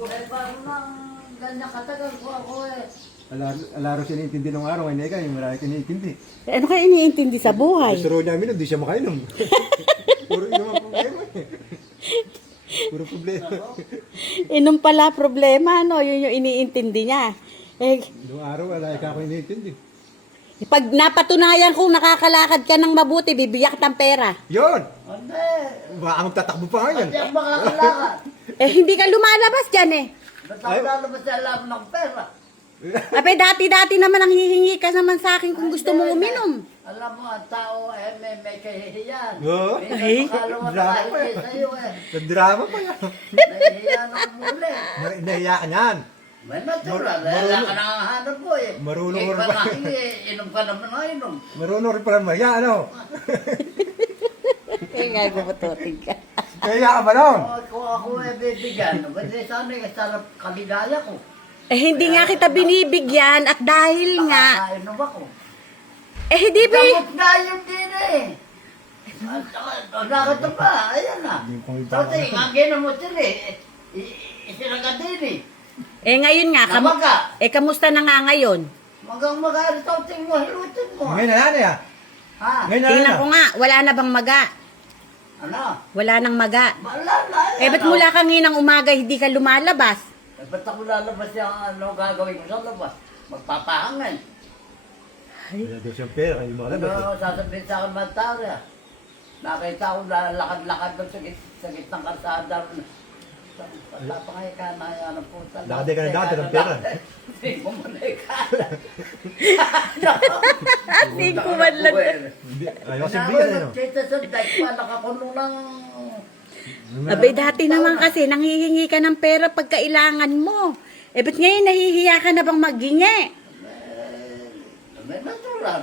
Eh, parang nang ganyan katagal ko ako eh. Alaro siya iniintindi nung araw, hindi ka, yung marami kiniintindi. Eh, ano kaya iniintindi sa buhay? Gusto rin namin, hindi siya makainom. Puro inom ang problema eh. Puro problema. Inom pala problema, no? Yun yung iniintindi niya. Eh, Nung araw, wala ka ako iniintindi. pag napatunayan kong nakakalakad ka ng mabuti, bibigyan kita ng pera. Yun! Hindi. Baka magtatakbo pa ngayon. Hindi ako makakalakad. Eh, hindi ka lumalabas dyan eh. Ba't ako lalabas sa alam ng pera? Abe, dati-dati naman ang hihingi ka naman sa akin kung gusto mo uminom. Alam mo, ang tao eh, may kahihiyan. Oo. Ay, Minsan makalawa na drama pa kahihiyan yan. sa'yo eh. Nagdrama pa yan. Nahihiyan ako muli. Nahiya ka niyan. May natural. Wala ka nakahanap mo eh. Marunong Eh, ka pa ba? inom ka naman na inom. Marunong rin pala mahiya, ano? Eh, nga gumututin ka. Nahiya ka ba nun? Kung ako eh bibigyan, kasi sana yung sarap kaligaya ko. Eh, hindi nga kita binibigyan at dahil nga, Nakakainom ako. eh, hindi ba Gamot nga yung din eh. Nakita pa, ayan na. Yung pang iba. Tapos eh, ang ginamot yun eh. Isinaga din eh. Eh, ngayon nga, Namaga. kamusta na nga ngayon? Magang mag-aarit ako, tingin mo, hilutin mo. Ngayon na yan eh. Ha? Ngayon na Tingnan yan. ko nga, wala na bang maga? Ano? Wala nang maga. Malala. Eh, ba't mula kanginang umaga hindi ka lumalabas? Eh, ba't ako lalabas yung ano gagawin ko sa labas? Magpapahangan. Wala daw siyang pera, kayo makalabas. Ano, sasabihin sa akin mga tao niya. Nakita ko lalakad-lakad doon sa gitnang karsada. Wala pa kayo ka na yan ang puta. Lakad ka na dati ng pera. Hindi mo muna ka. Hindi ko man lang. Hindi, ayaw kasi bigas eh, no? Kita sa deck pa, nakakuno ng... Abay, dati naman kasi nanghihingi ka ng pera pag kailangan mo. Eh, ba't ngayon nahihiya ka na bang maghingi? May natural.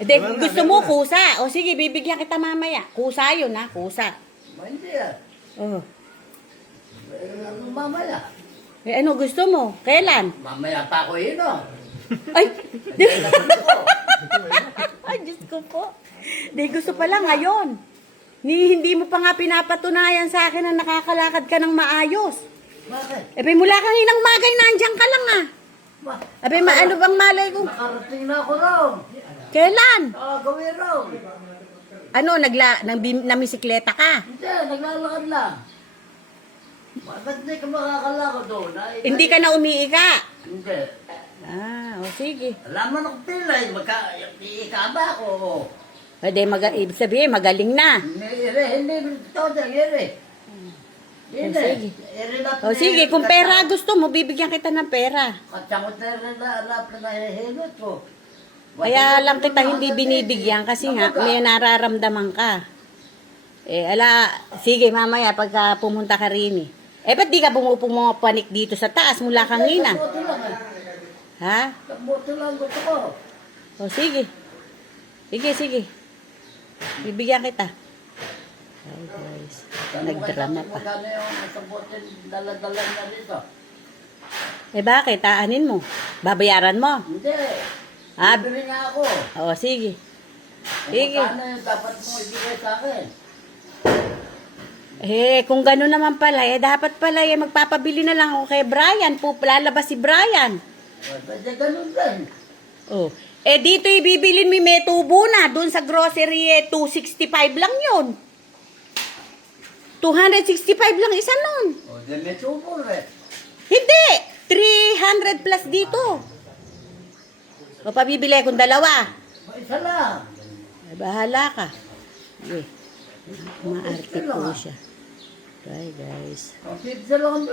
Eh, di, gusto mo kusa. O sige, bibigyan kita mamaya. Kusa yun ha, kusa. Hindi ah. Oh. Mamaya. Eh, ano gusto mo? Kailan? Mamaya pa ako inom. Ay! Kailan ako? Ay, Diyos ko po. Di, gusto pala ngayon. Hindi mo pa nga pinapatunayan sa akin na nakakalakad ka ng maayos. Bakit? Eh, mula kang inang magay, nandiyan ka lang ah. Abay, ano bang malay ko? Nakarating na ako raw. Kailan? Gawin raw. Ano, namisikleta ka? Hindi, naglalakad lang. Bakit hindi ka makakalakad doon? Hindi ka na umiika? Hindi. Ah, o sige. Alam mo na kung pilay, iikaba ako. Pwede, ibig sabihin, magaling na. Hindi, todo, ire. Hindi. sige. Ire na O sige, kung pera gusto mo, bibigyan kita ng pera. Katsangot na rin na alap na nahihilot ko. Kaya lang kita hindi binibigyan kasi nga may nararamdaman ka. Eh, sige mamaya pagka pumunta ka rin eh. Eh, ba't di ka pumupanik dito sa taas mula kanina? Boto lang eh. Ha? Boto lang gusto ko. O sige. Sige. Bibigyan kita. Ay guys, nagdrama pa. Magkano yung isang bote dala-dala na dito? Eh bakit? Aanin mo? Babayaran mo? Hindi. Ah, Bibili nga ako. o sige. Sige. Magkano yung dapat mo ibigay sa akin? Eh, kung gano'n naman pala, eh, dapat pala, eh, magpapabili na lang ako kay Brian. Lalabas si Brian. Pwede ganun din. Oh. Eh, dito ibibilin mo may tubo na. Doon sa grocery, eh, 265 lang yun. 265 lang isa nun. O, di may tubo rin. Hindi! 300 plus dito. O, pabibili kung dalawa. O, isa lang. Ay, bahala ka. Okay. Maarte po siya. Bye, guys. O, pizza lang.